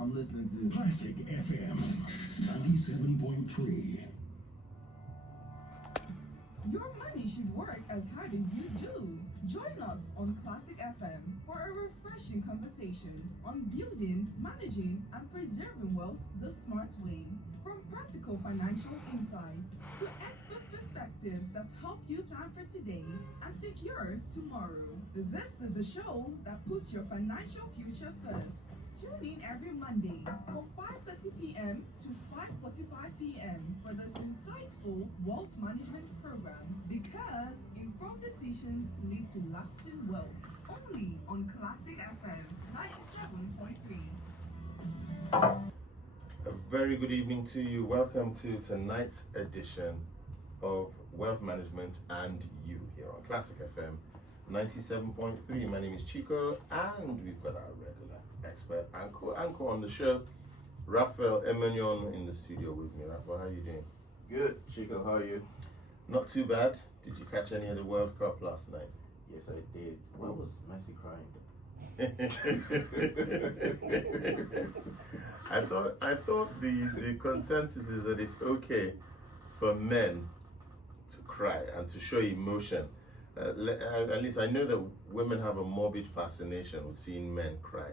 I'm listening to Classic FM 97.3. Your money should work as hard as you do. Join us on Classic FM for a refreshing conversation on building, managing, and preserving wealth the smart way. From practical financial insights to expert perspectives that help you plan for today and secure tomorrow. This is a show that puts your financial future first. Tune in every Monday from 5:30 p.m. to 5:45 p.m. for this insightful wealth management program, because informed decisions lead to lasting wealth. Only on Classic FM 97.3. A very good evening to you. Welcome to tonight's edition of Wealth Management and You here on Classic FM 97.3. My name is Chico, and we've got our regular expert anchor on the show, Raphael Emenyonu, in the studio with me. Raphael, how are you doing? Good, Chico. How are you? Not too bad. Did you catch any of the World Cup last night? Yes, I did. Why was Messi crying? I thought the consensus is that it's okay for men to cry and to show emotion. At least I know that women have a morbid fascination with seeing men cry.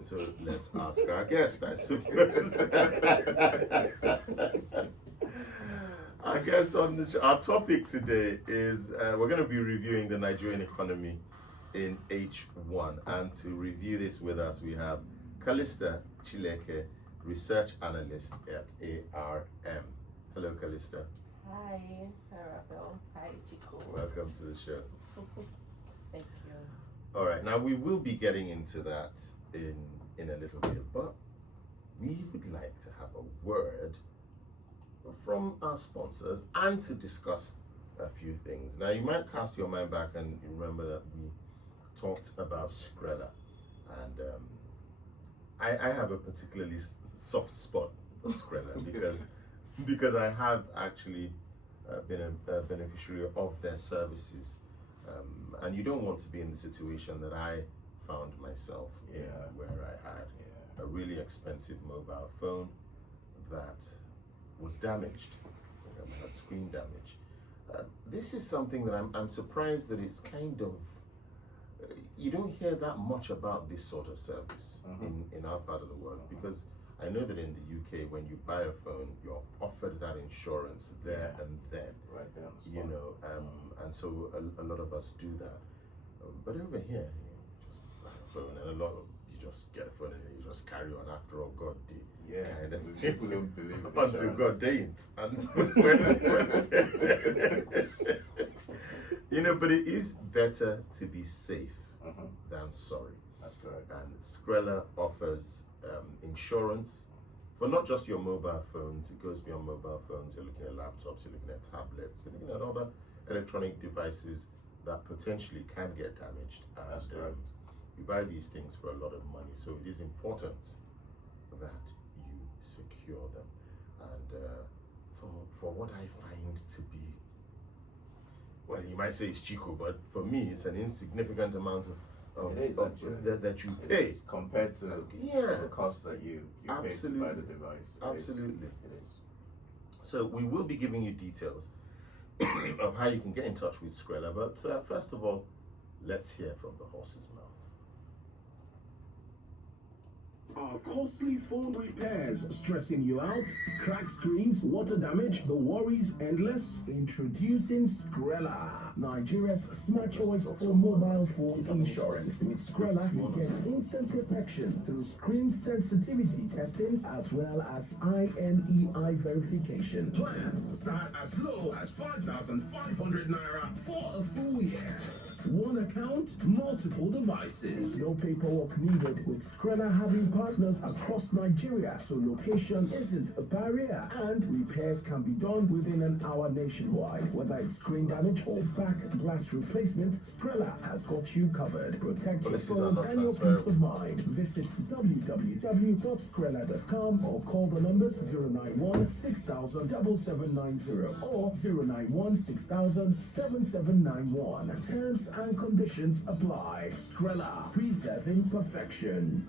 So let's ask our guest, I suppose. Our guest on the show, our topic today is we're going to be reviewing the Nigerian economy in H1, and to review this with us we have Callista Chileke, research analyst at ARM. Hello, Callista. Hi Raphael. Hi Chico. Welcome to the show. Thank you. All right, now we will be getting into that in a little bit, but we would like to have a word from our sponsors and to discuss a few things. Now, you might cast your mind back and remember that we talked about Skrilla, and I have a particularly soft spot for Skrilla because I have actually been a beneficiary of their services, and you don't want to be in the situation that I found myself in, where I had a really expensive mobile phone that was damaged. I had screen damage. This is something that I'm surprised that it's kind of, you don't hear that much about this sort of service in our part of the world, because I know that in the UK, when you buy a phone, you're offered that insurance there and then. Right down the spot. You know, and so a lot of us do that. But over here, you just buy a phone, and you just get a phone and you just carry on. After all, God did. Yeah, Kind of. people don't believe it. Until God didn't. And you know, but it is better to be safe than sorry. That's correct. And Skrilla offers insurance for not just your mobile phones. It goes beyond mobile phones. You're looking at laptops, you're looking at tablets, you're looking at other electronic devices that potentially can get damaged. That's And correct. you buy these things for a lot of money, so it is important that you secure them. And for what I find to be, well, you might say it's Chico, but for me it's an insignificant amount that you pay compared to the cost that you pay to buy the device. Absolutely. It is. So we will be giving you details of how you can get in touch with Skrilla, but first of all, let's hear from the horse's mouth. Are costly phone repairs stressing you out? Cracked screens, water damage, the worries endless? Introducing Skrilla, Nigeria's smart choice for mobile phone insurance. With Skrilla, you get instant protection through screen sensitivity testing as well as INEI verification. Plans start as low as 5,500 naira for a full year. One account, multiple devices. No paperwork needed, with Skrilla having partners across Nigeria, so location isn't a barrier, and repairs can be done within an hour nationwide. Whether it's screen damage or back glass replacement, Skrilla has got you covered. Protect your phone and your peace of mind. Visit www.skrilla.com or call the numbers 091 6000 7790 or 091 6000 7791. Terms and conditions apply. Skrilla, preserving perfection.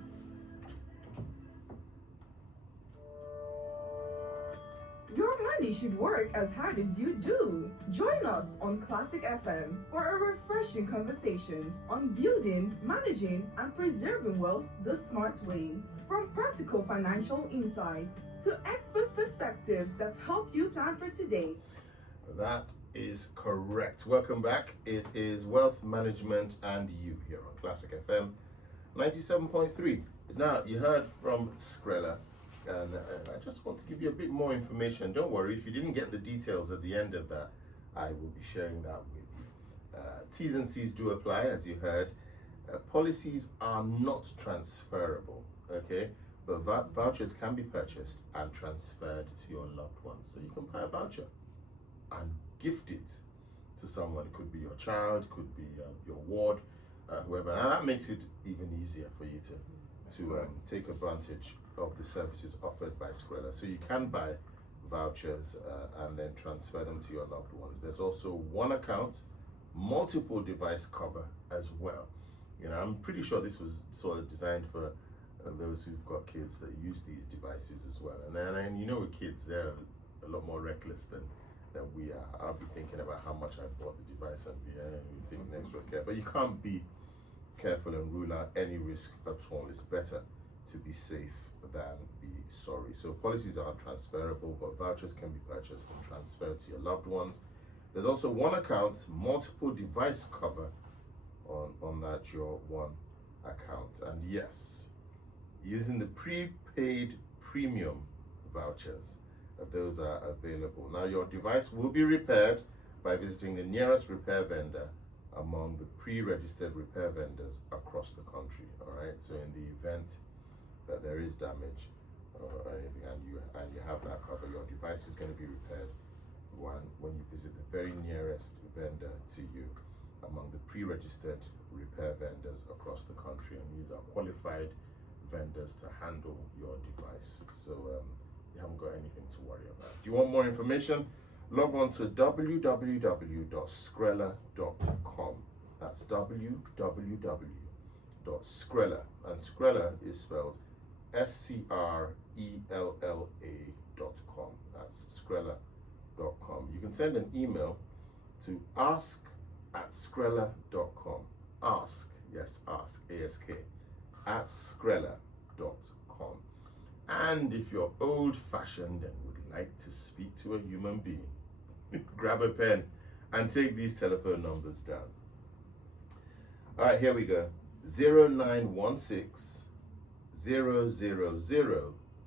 Money should work as hard as you do. Join us on Classic FM for a refreshing conversation on building, managing, and preserving wealth the smart way. From practical financial insights to expert perspectives that help you plan for today. That is correct. Welcome back. It is Wealth Management and You here on Classic FM 97.3. Now, you heard from Skrella, and I just want to give you a bit more information. Don't worry, if you didn't get the details at the end of that, I will be sharing that with you. T's and C's do apply, as you heard. Policies are not transferable, okay? But vouchers can be purchased and transferred to your loved ones. So you can buy a voucher and gift it to someone. It could be your child, could be your ward, whoever. And that makes it even easier for you to take advantage of the services offered by Skrella. So you can buy vouchers and then transfer them to your loved ones. There's also one account, multiple device cover as well. You know, I'm pretty sure this was sort of designed for those who've got kids that use these devices as well. And you know, with kids, they're a lot more reckless than we are. I'll be thinking about how much I bought the device and be taking extra care. But you can't be careful and rule out any risk at all. It's better to be safe than be sorry. So policies are transferable, but vouchers can be purchased and transferred to your loved ones. There's also one account, multiple device cover on that your one account. And yes, using the prepaid premium vouchers, those are available. Now, your device will be repaired by visiting the nearest repair vendor among the pre-registered repair vendors across the country. All right, so in the event that there is damage or anything, and you have that cover, your device is going to be repaired when you visit the very nearest vendor to you among the pre-registered repair vendors across the country, and these are qualified vendors to handle your device. So you haven't got anything to worry about. Do you want more information? Log on to www.skrella.com. That's www.skrella, and Skrella is spelled SCRELLA.com. That's skrella.com. You can send an email to ask@skrella.com. Ask, yes, ask, ASK, @skrella.com. And if you're old-fashioned and would like to speak to a human being, grab a pen and take these telephone numbers down. All right, here we go. 0916 000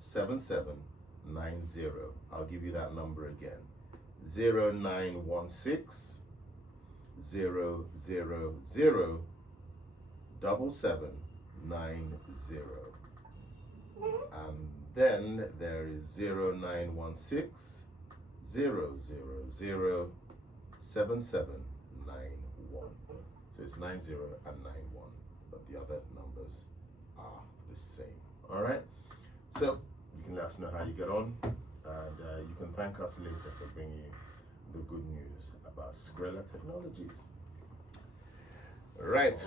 7790. I'll give you that number again. 0916 000 7790. And then there is 0916 000 7791. So it's 90 and 91, but the other numbers are the same. All right. So you can let us know how you get on, and you can thank us later for bringing you the good news about Skrella Technologies. Right.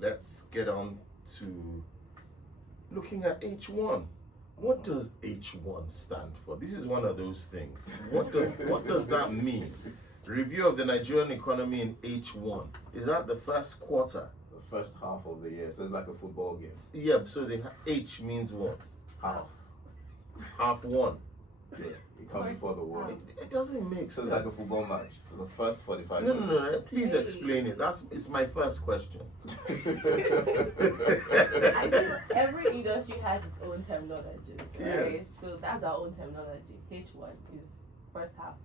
Let's get on to looking at H1. What does H1 stand for? This is one of those things. What does that mean? Review of the Nigerian economy in H1. Is that the first quarter? The first half of the year. So it's like a football game. Yeah, so the H means what? Half. Half one. Yeah, it comes before the war. It doesn't make So sense. it's like a football match. So the first 45 No, minutes. please explain it. It's my first question. I think every industry has its own terminology, right? Yes. So that's our own terminology. H1 is first half,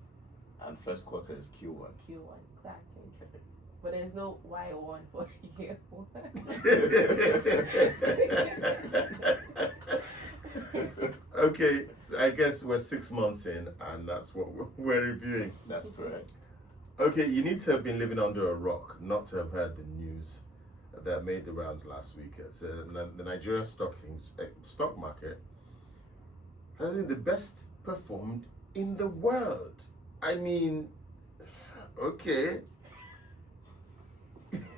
And first quarter is Q1. Q1, exactly. But there's no Y1 for year one. Okay, I guess we're 6 months in, and that's what we're reviewing. That's correct. Okay, you need to have been living under a rock not to have heard the news that made the rounds last week. So the Nigerian stock market has been the best performed in the world. I mean, okay.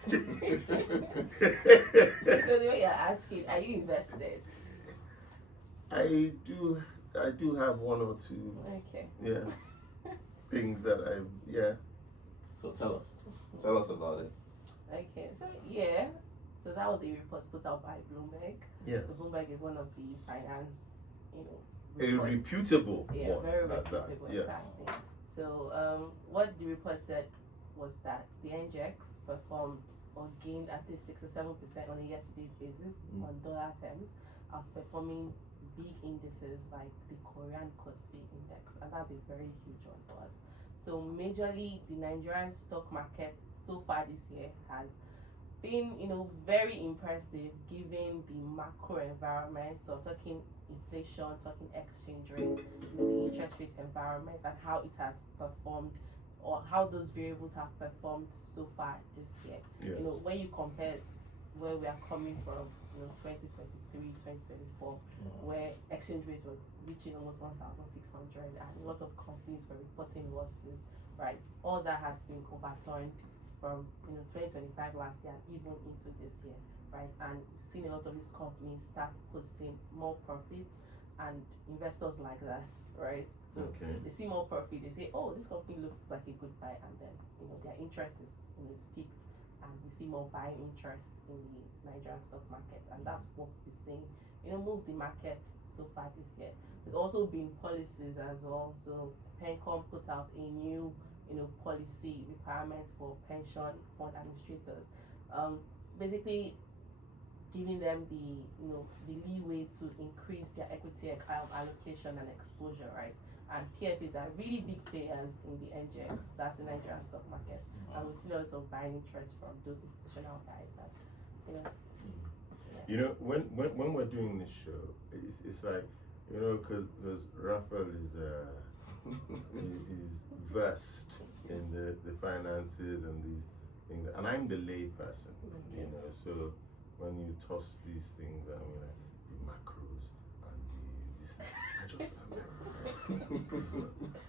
So the way you're asking, are you invested? I do I do have one or two, Okay. yes, things that So tell us about it. Okay. So that was a report put out by Bloomberg. yes, So Bloomberg is one of the finance, a reports. reputable Yeah, one. very at that. reputable, Yes. exactly. So what the report said was that the NGX performed or gained at least 6 or 7% on a year-to-date basis on dollar terms, outperforming big indices like the Korean Kospi Index, and that's a very huge one for us. So majorly, the Nigerian stock market so far this year has been, very impressive given the macro environment. So I'm talking inflation, talking exchange rate, the interest rate environment, and how it has performed, or how those variables have performed so far this year. Yes. When you compare where we are coming from, 2023, 2024, where exchange rate was reaching almost 1,600, and a lot of companies were reporting losses, right? All that has been overturned from 2025 last year and even into this year, right? And seeing a lot of these companies start posting more profits, and investors like that, right? So Okay. they see more profit, they say, oh, this company looks like a good buy, and then their interest is peaked, and we see more buying interest in the Nigerian stock market, and that's what we're seeing move the market so far this year. There's also been policies as well. So PenCom put out a new policy requirement for pension fund administrators, basically giving them the leeway to increase their equity allocation and exposure, right? And PFAs are really big players in the NGX, that's the Nigerian stock market, and we see lots of buying interest from those institutional guys that when we're doing this show, it's like, because Raphael is is versed in the finances and these things, and I'm the lay person, so when you toss these things, I mean, like the macros and this, I just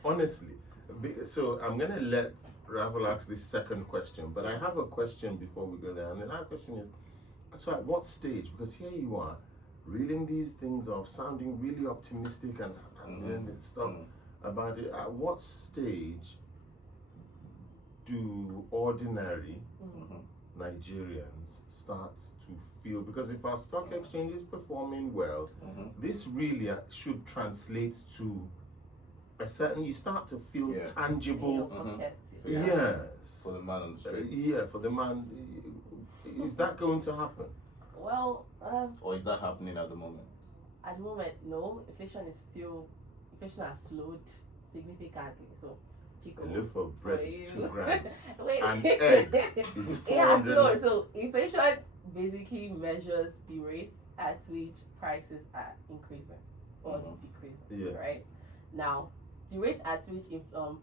honestly. So I'm gonna let Raphael ask this second question, but I have a question before we go there, and that question is, so at what stage? Because here you are, reeling these things off, sounding really optimistic and then stuff about it. At what stage do ordinary Nigerians start to feel? Because if our stock exchange is performing well, this really should translate to a certain. You start to feel tangible. Yes. For the man on the streets. For the man. Is that going to happen? Well, Or is that happening at the moment? at the moment, no. Inflation has slowed significantly. So, Chico, A loaf of bread is for you. $2,000. Wait. And egg is It has 400. slowed. So inflation basically measures the rate at which prices are increasing or decreasing. Yes. Right? Now, the rate at which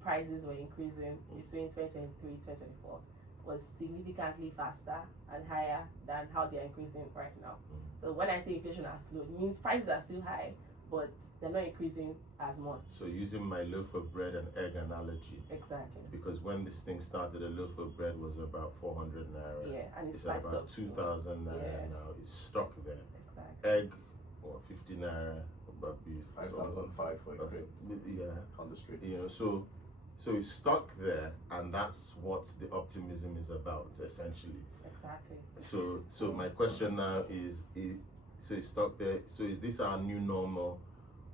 prices were increasing between 2023 and 2024 was significantly faster and higher than how they are increasing right now. So when I say inflation has slowed, it means prices are still high, but they're not increasing as much. So using my loaf of bread and egg analogy, Exactly. because when this thing started, a loaf of bread was about 400 naira. Yeah, and It's it's at about 2,000 naira now. It's stuck there. Exactly. Egg or 50 naira, about 5,005 for a crate on the streets. So it's stuck there, and that's what the optimism is about, essentially. Exactly. So my question now is so it's stuck there. So is this our new normal,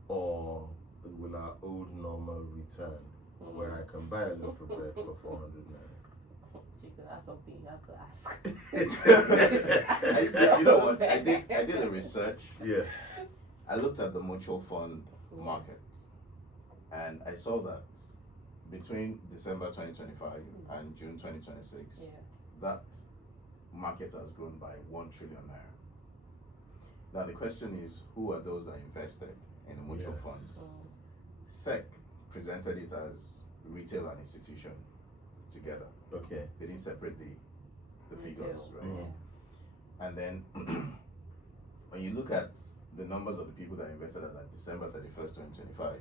or will our old normal return, where I can buy a loaf of bread for 400 naira? Chico, that's something you have to ask. You know what? I did a research. Yes. I looked at the mutual fund market, and I saw that between December 2025 and June 2026, that market has grown by 1 trillion naira. Now the question is, who are those that invested in mutual funds? SEC presented it as retail and institution together. Okay. They didn't separate the figures, Retail. right? And then when you look at the numbers of the people that invested as at December 31st, 2025,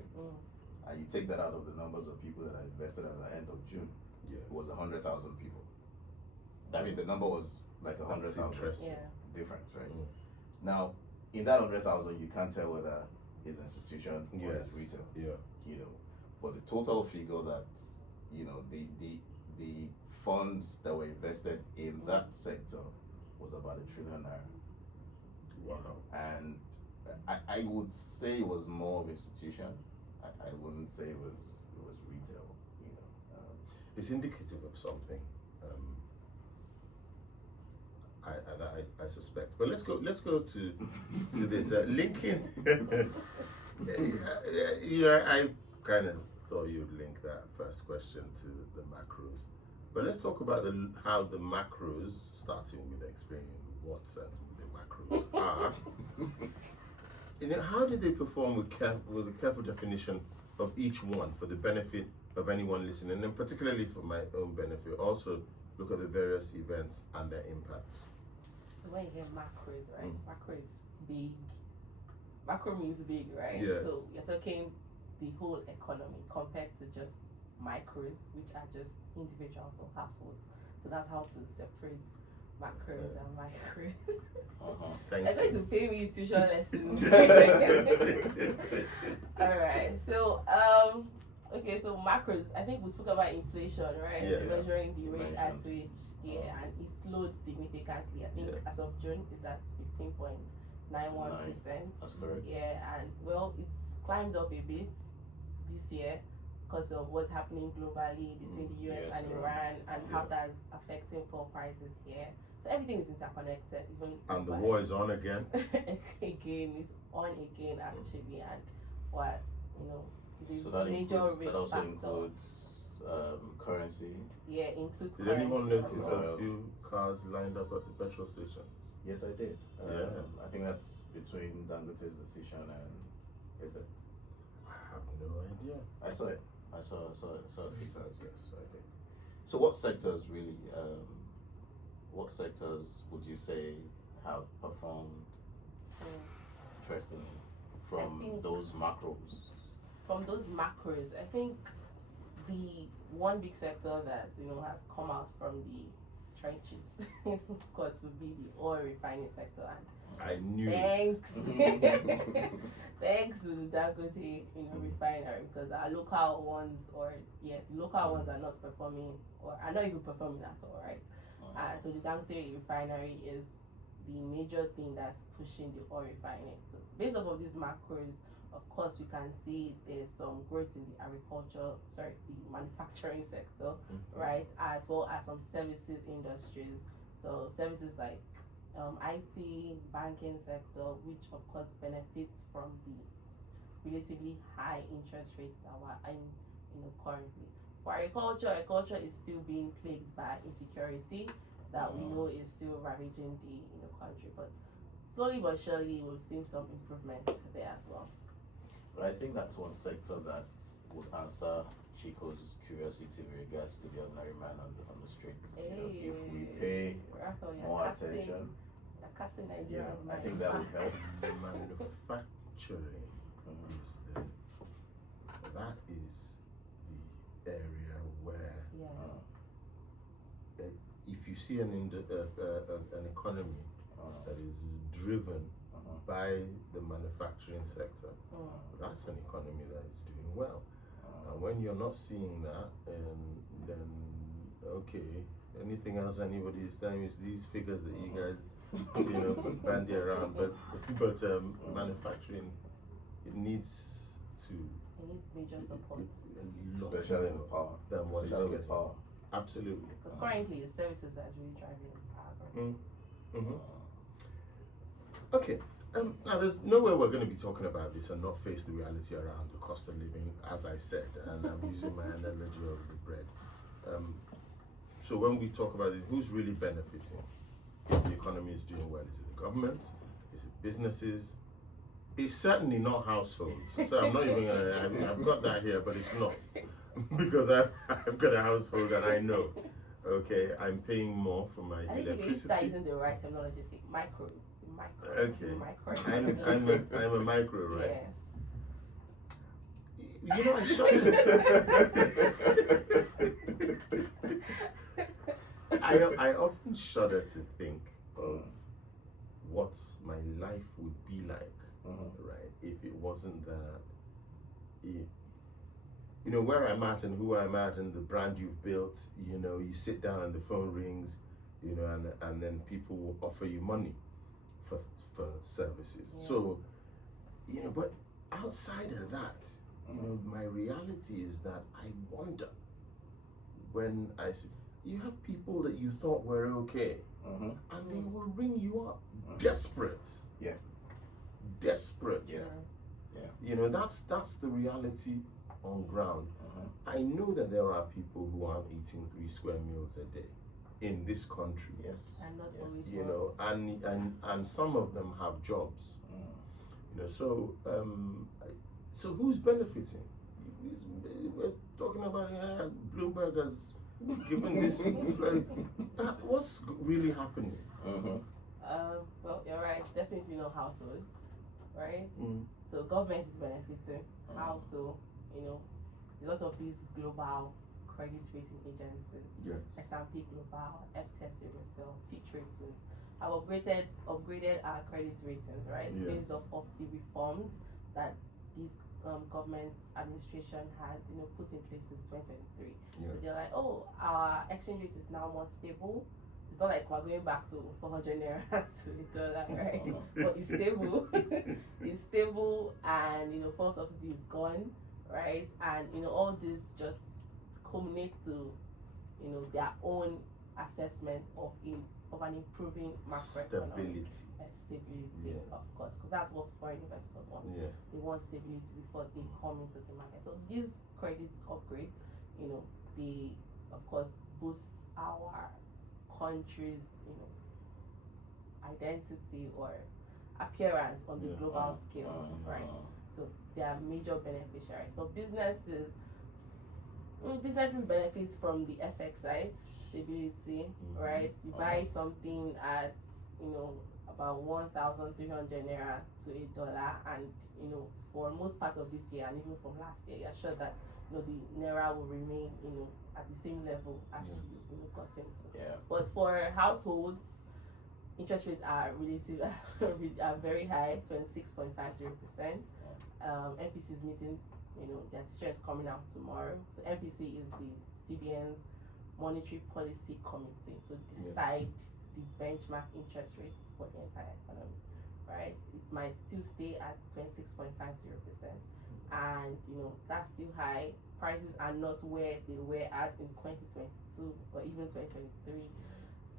and you take that out of the numbers of people that are invested at the end of June, it was 100,000 people. I mean, the number was like 100,000 interesting. different, right? Now, in that 100,000, you can't tell whether is institution or is retail. Yeah. You know, but the total figure that, you know, the funds that were invested in that sector was about ₦1 trillion. Wow. And I would say it was more of institution. I wouldn't say it was retail. You know, It's indicative of something. I suspect. But let's go to this linking. You know, I kind of thought you'd link that first question to the macros. But let's talk about how the macros, starting with explaining what and who the macros are. You know, how did they perform with a careful definition of each one for the benefit of anyone listening, and particularly for my own benefit, also look at the various events and their impacts. So when you hear macros, right? Macro is big. Macro means big, right? Yes. So you're talking the whole economy compared to just micros, which are just individuals or households. So that's how to separate macros and micros. Thank They're going you. to pay me tuition lessons. Alright, so okay, so macros, I think we spoke about inflation, right? Yes. Measuring the rate at Inflation. which, and it slowed significantly. I think as of June is at 15.91%. that's correct. Yeah, and well, it's climbed up a bit this year because of what's happening globally between the US and Iran and how that's affecting fuel prices here. So everything is interconnected. Even And the globally. war is on again. Again, it's on again actually, and what you know, the So that major includes, risk that also factor. includes currency. Yeah, includes. Did anyone currency notice as well. a few cars lined up at the petrol stations? Yes, I did. Yeah. I think that's between Dangote's decision and is it? I have no idea. I saw it. I saw figures. Yes, I did. So, what sectors really? What sectors would you say have performed interestingly from think- those macros? From those macros, I think the one big sector that has come out from the trenches, of course, would be the oil refining sector. And I knew thanks, it. thanks to the Dangote refinery, because our local ones, the local ones are not performing or are not even performing at all, right? So the Dangote refinery is the major thing that's pushing the oil refining. So based off of these macros, of course, we can see there's some growth in the the manufacturing sector, right? As well as some services industries. So services like IT, banking sector, which of course benefits from the relatively high interest rates that we're in, currently. For agriculture is still being plagued by insecurity that we know is still ravaging the country. But slowly but surely, we've seen some improvement there as well. But I think that's one sector that would answer Chico's curiosity with regards to the ordinary man on the streets. If we pay Raphael, more attention, you're casting Nigerians. I think that would help. Manufacturing is that is the area where if you see an economy that is driven by the manufacturing sector, that's an economy that is doing well. And when you're not seeing that, then okay, anything else anybody is telling me is these figures that you guys bandy around, but manufacturing, it needs major support. Especially in the power. Than what Especially is with power. Absolutely. Because currently it's services that's really driving power. Okay. Now, there's nowhere we're going to be talking about this and not face the reality around the cost of living, as I said, and I'm using my analogy of the bread. So when we talk about it, who's really benefiting if the economy is doing well? Is it the government? Is it businesses? It's certainly not households. So I'm not even going to, I've got that here, but it's not. Because I've got a household and I know, okay, I'm paying more for my I think you electricity. start using the right terminology, say micro. Okay. Micro. I'm a micro, right? Yes. You know, I shudder. I often shudder to think of what my life would be like, right, if it wasn't wasn't that, you know, where I'm at and who I'm at and the brand you've built, you know, you sit down and the phone rings, you know, and then people will offer you money for services. Yeah. So, you know, but outside of that, you know, my reality is that I wonder when I see, you have people that you thought were okay, and they will ring you up, desperate. Yeah. Desperate. Yeah. Yeah. You know, that's the reality on ground. I know that there are people who aren't eating 3 square meals a day in this country. Yes. And not always You know, and some of them have jobs. You know, so who's benefiting? We're talking about Bloomberg has given this. What's really happening? Well, you're right. Definitely not households, right? So government is benefiting. How so? You know, a lot of these global credit rating agencies, Yes. S&P Global, FTSE Russell, Fitch Ratings, have upgraded our credit ratings, right? Yes. Based off of the reforms that this government administration has, you know, put in place since 2023. Yes. So they're like, oh, our exchange rate is now more stable. It's not like we're going back to 400 naira to $1, right? But it's stable. It's stable, and you know, fuel subsidy is gone, right? And you know, all this just culminates to, you know, their own assessment of an improving macroeconomic stability, of course, because that's what foreign investors want. Yeah. They want stability before they come into the market. So these credit upgrades, you know, they of course boost our country's, you know, identity or appearance on the global scale, right? So they are major beneficiaries. But businesses benefit from the FX side, stability, right? You buy something at, you know, about 1,300 naira to $1, and you know, for most part of this year and even from last year, you're sure that, you know, the naira will remain, you know, at the same level as you know, got into. Yeah. But for households, interest rates are are very high, 26.50%. MPC is meeting, you know, their decision is coming out tomorrow. So MPC is the CBN's Monetary Policy Committee. So decide the benchmark interest rates for the entire economy, right? It might still stay at 26.50%, and you know, that's still high. Prices are not where they were at in 2022 or even 2023.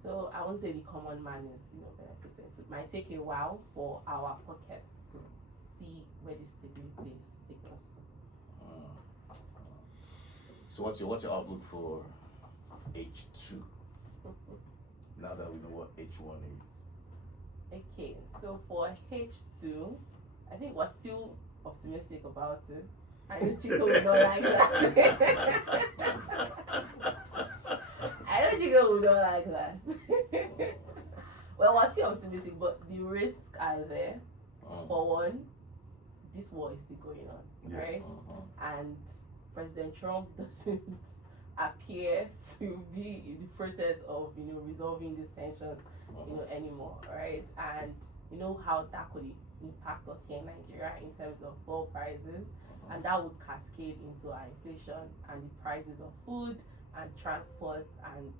So I won't say the common man is, you know, benefiting. So it might take a while for our pockets to see where the stability is taking us to. So what's your outlook for H2? Now that we know what H1 is. Okay, so for H2, I think we're still optimistic about it. I know Chico would not like that. I know Chico would not like that. Well, we're still optimistic, but the risks are there. For one, this war is still going on, right? And President Trump doesn't appear to be in the process of, you know, resolving these tensions, you know, anymore, right? And you know how that could impact us here in Nigeria in terms of fuel prices, and that would cascade into our inflation and the prices of food and transport, and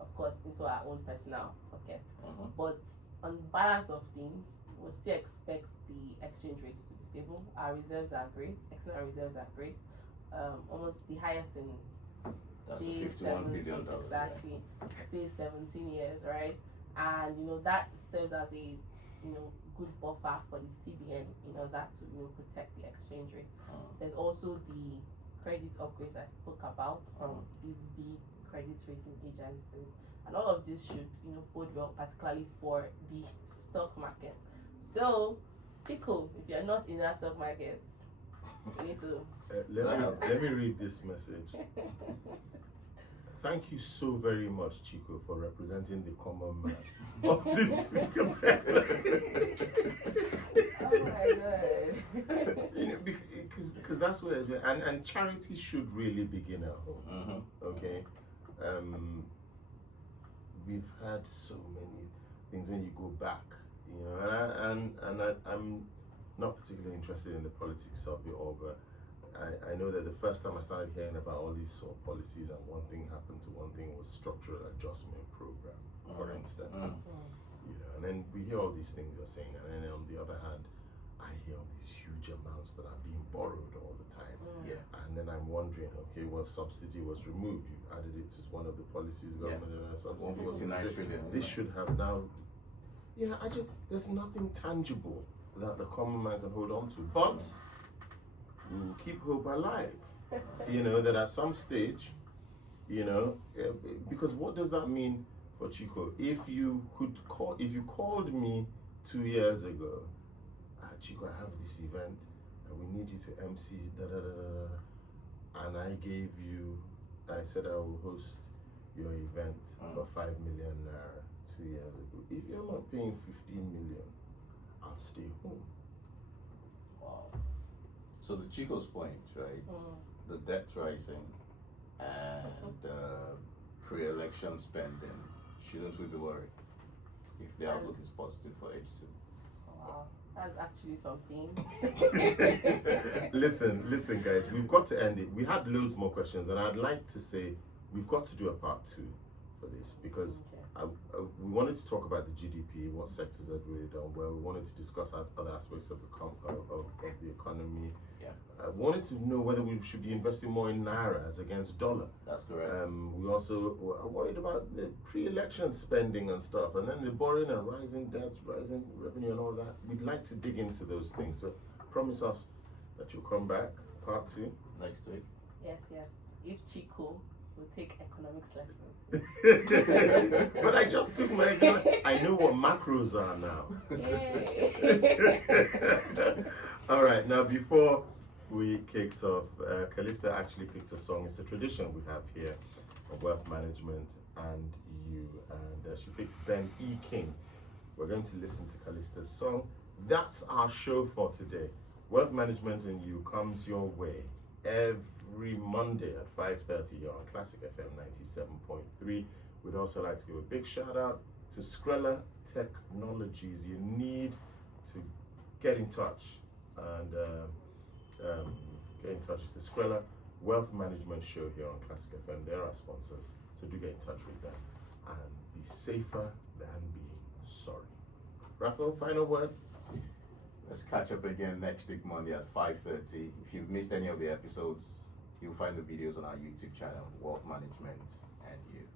of course into our own personal pockets. But on balance of things, we'll still expect the exchange rate to be stable. Our reserves are great, external reserves are great, almost the highest in That's $51 billion. Exactly. Say 17 years, right? And you know, that serves as a, you know, good buffer for the CBN in order to, you know, protect the exchange rate. There's also the credit upgrades I spoke about from these big credit rating agencies, and all of this should, you know, bode well, particularly for the stock market. So, Chico, if you're not in that stock market, you need to. Let me read this message. Thank you so very much, Chico, for representing the common man of this week. Oh my God. You know, because that's where and charity should really begin at home. Okay, we've had so many things when you go back, you know, and not particularly interested in the politics of it all, but I know that the first time I started hearing about all these sort of policies and one thing happened to one thing was structural adjustment program, for instance. You know, and then we hear all these things you're saying, and then on the other hand, I hear all these huge amounts that are being borrowed all the time. And then I'm wondering, okay, well, subsidy was removed. You added it as one of the policies government subsidy. 149 trillion. This should have now. Yeah, there's nothing tangible that the common man can hold on to, but we'll keep hope alive. You know, that at some stage, you know, because what does that mean for Chico? If you called me 2 years ago, Chico, I have this event and we need you to MC, and I said I will host your event for 5 million naira 2 years ago. If you're not paying 15 million, I'll stay home. Wow. So to Chico's point, right? The debt rising and pre-election spending, shouldn't we be worried if the outlook is positive for H2? Wow, that's actually something. Listen, guys, we've got to end it. We had loads more questions, and I'd like to say we've got to do a part 2 for this because we wanted to talk about the GDP, what sectors have really done well. We wanted to discuss other aspects of the economy. I wanted to know whether we should be investing more in naira as against dollar. That's correct. We also are worried about the pre-election spending and stuff, and then the borrowing and rising debts, rising revenue and all that. We'd like to dig into those things. So promise us that you'll come back, part 2. Next week. Yes. If Chico will take economics lessons. But I just took my I know what macros are now. Yay. All right, now before we kicked off, Callista actually picked a song. It's a tradition we have here of Wealth Management and You, and she picked Ben E. King. We're going to listen to Callista's song. That's our show for today. Wealth Management and You comes your way every Monday at 5:30 here on Classic FM 97.3. We'd also like to give a big shout out to Skrilla Technologies. You need to get in touch and get in touch. It's the Skrilla Wealth Management Show here on Classic FM. They're our sponsors, so do get in touch with them and be safer than being sorry. Raphael, final word? Let's catch up again next week Monday at 5:30. If you've missed any of the episodes, you'll find the videos on our YouTube channel, Wealth Management and You.